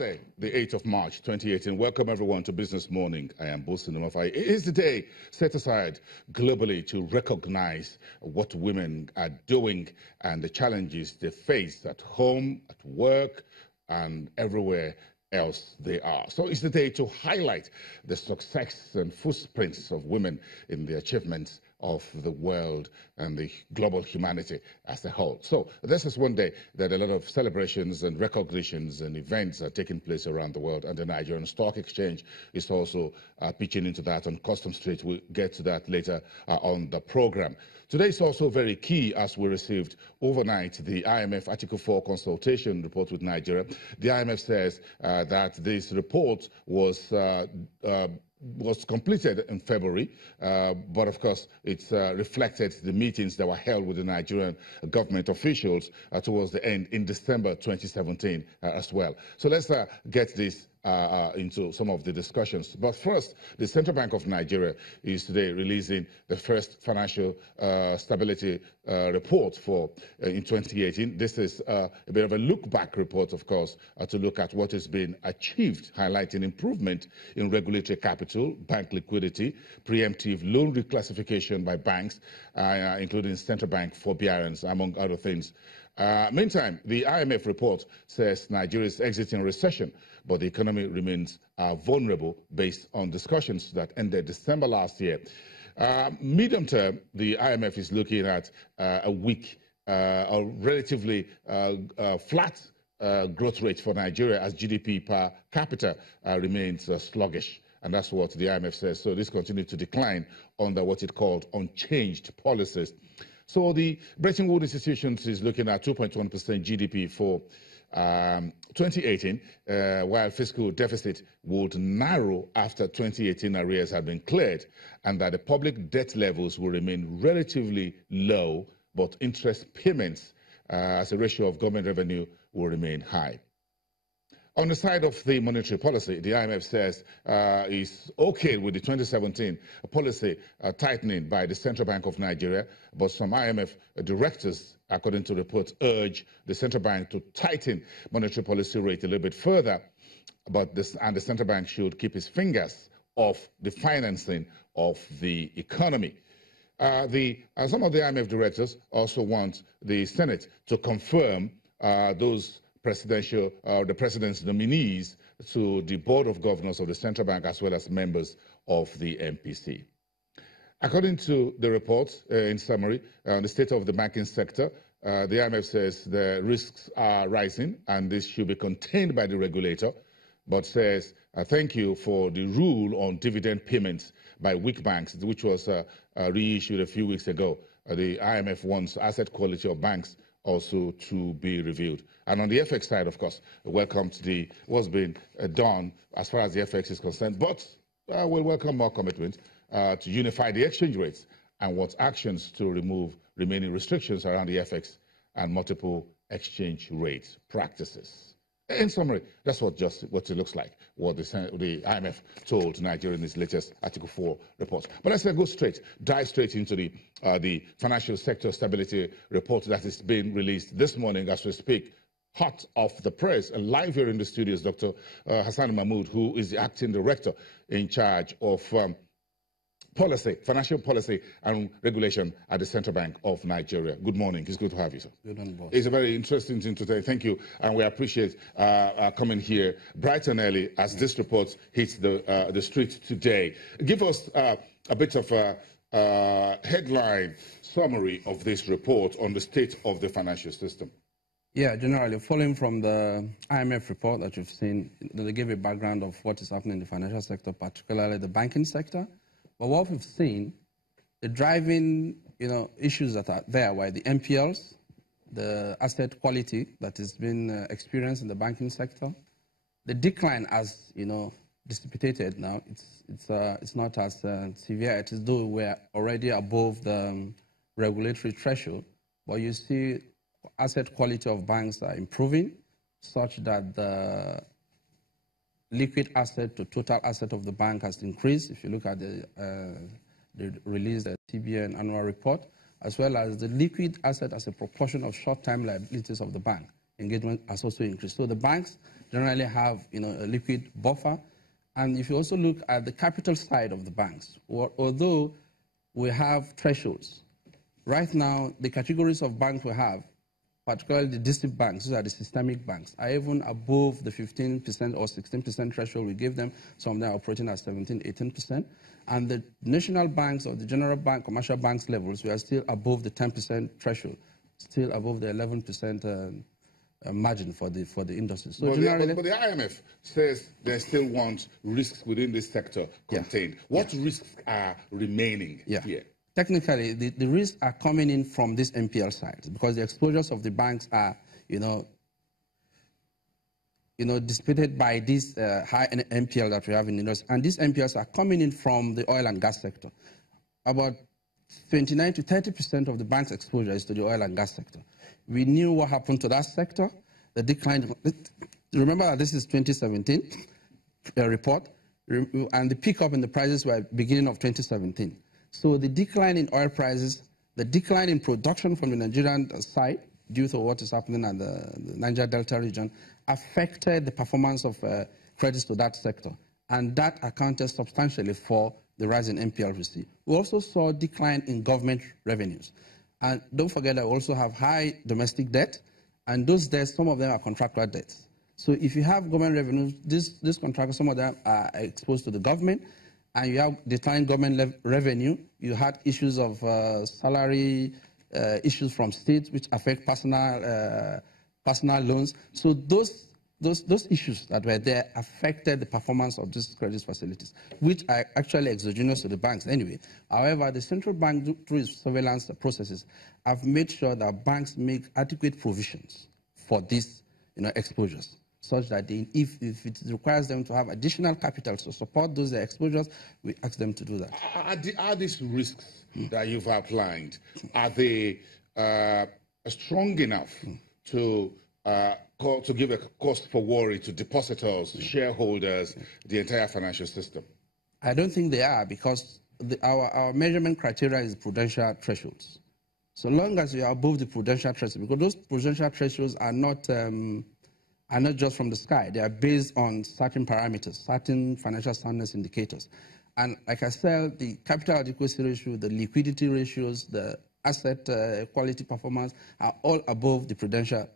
Thursday, the 8th of March, 2018. Welcome, everyone, to Business Morning. I am Bosin Umafai. It is the day set aside globally to recognize what women are doing and the challenges they face at home, at work, and everywhere else they are. So it's the day to highlight the success and footprints of women in the achievements of the world and the global humanity as a whole. So this is one day that a lot of celebrations and recognitions and events are taking place around the world, and the Nigerian Stock Exchange is also pitching into that on Custom Street. We'll get to that later on the program. Today is also very key as we received overnight the IMF Article 4 consultation report with Nigeria. The IMF says that this report was completed in February, but of course it's reflected the meetings that were held with the Nigerian government officials towards the end in December 2017 as well. So let's get this into some of the discussions. But first, the Central Bank of Nigeria is today releasing the first financial stability report for in 2018. This is a bit of a look-back report, of course, to look at what has been achieved, highlighting improvement in regulatory capital, bank liquidity, preemptive loan reclassification by banks, including central bank forbearance, among other things. Meantime, the IMF report says Nigeria is exiting recession, but the economy remains vulnerable based on discussions that ended December last year. Medium term, the IMF is looking at a weak, a relatively flat growth rate for Nigeria as GDP per capita remains sluggish. And that's what the IMF says. So this continues to decline under what it called unchanged policies. So the Bretton Woods institutions is looking at 2.1% GDP for 2018, while fiscal deficit would narrow after 2018 arrears have been cleared, and that the public debt levels will remain relatively low, but interest payments as a ratio of government revenue will remain high. On the side of the monetary policy, the IMF says is okay with the 2017 policy tightening by the Central Bank of Nigeria, but some IMF directors, according to reports, urge the Central Bank to tighten monetary policy rate a little bit further, and the Central Bank should keep its fingers off the financing of the economy. Some of the IMF directors also want the Senate to confirm the president's nominees to the Board of Governors of the Central Bank, as well as members of the MPC. According to the report, in summary, the state of the banking sector, the IMF says the risks are rising, and this should be contained by the regulator, but says, thank you for the rule on dividend payments by weak banks, which was reissued a few weeks ago. The IMF wants asset quality of banks also to be reviewed. And on the FX side, of course, welcomed what's been done as far as the FX is concerned, but we'll welcome more commitment to unify the exchange rates and what actions to remove remaining restrictions around the FX and multiple exchange rate practices. In summary, that's what it looks like, what the IMF told Nigeria in its latest Article 4 report. But let's dive straight into the financial sector stability report that is being released this morning as we speak, hot off the press. And live here in the studios, Dr. Hassan Mahmood, who is the acting director in charge of financial policy and regulation at the Central Bank of Nigeria. Good morning. It's good to have you, sir. Good morning, boss. It's a very interesting thing today. Thank you. And we appreciate coming here bright and early as this report hits the street today. Give us a bit of a headline summary of this report on the state of the financial system. Yeah, generally, following from the IMF report that you've seen, they give a background of what is happening in the financial sector, particularly the banking sector. But what we've seen, the driving issues that are there were the NPLs, the asset quality that has been experienced in the banking sector. The decline has dissipated now. It's not as severe. It is though we're already above the regulatory threshold. But you see asset quality of banks are improving such that the liquid asset to total asset of the bank has increased. If you look at the release, the CBN annual report, as well as the liquid asset as a proportion of short-term liabilities of the bank engagement has also increased. So the banks generally have a liquid buffer. And if you also look at the capital side of the banks, although we have thresholds, right now the categories of banks we have, particularly the district banks, these are the systemic banks, are even above the 15% or 16% threshold we give them. Some of them are operating at 17%, 18%. And the national banks or the general bank, commercial banks levels, we are still above the 10% threshold, still above the 11% margin for the industry. So but the IMF says they still want risks within this sector contained. What risks are remaining here? Technically, the risks are coming in from this NPL side because the exposures of the banks are, dissipated by this high NPL that we have in the industry. And these NPLs are coming in from the oil and gas sector. About 29 to 30% of the bank's exposure is to the oil and gas sector. We knew what happened to that sector, the decline. Remember that this is 2017 report, and the pickup in the prices were beginning of 2017. So the decline in oil prices, the decline in production from the Nigerian side due to what is happening at the Niger Delta region affected the performance of credits to that sector. And that accounted substantially for the rise in NPL we see. We also saw a decline in government revenues. And don't forget that we also have high domestic debt, and those debts, some of them are contractual debts. So if you have government revenues, this contracts, some of them are exposed to the government, and you have declined government revenue. You had issues of salary issues from states, which affect personal loans. So those issues that were there affected the performance of these credit facilities, which are actually exogenous to the banks anyway. However, the central bank, through its surveillance processes, have made sure that banks make adequate provisions for these exposures, such that if it requires them to have additional capital to support those exposures, we ask them to do that. Are these risks that you've outlined, are they strong enough to give a cause for worry to depositors, shareholders, the entire financial system? I don't think they are, because our measurement criteria is prudential thresholds. So long as you are above the prudential threshold, because those prudential thresholds are not just from the sky. They are based on certain parameters, certain financial soundness indicators. And like I said, the capital adequacy ratio, the liquidity ratios, the asset quality performance are all above the prudential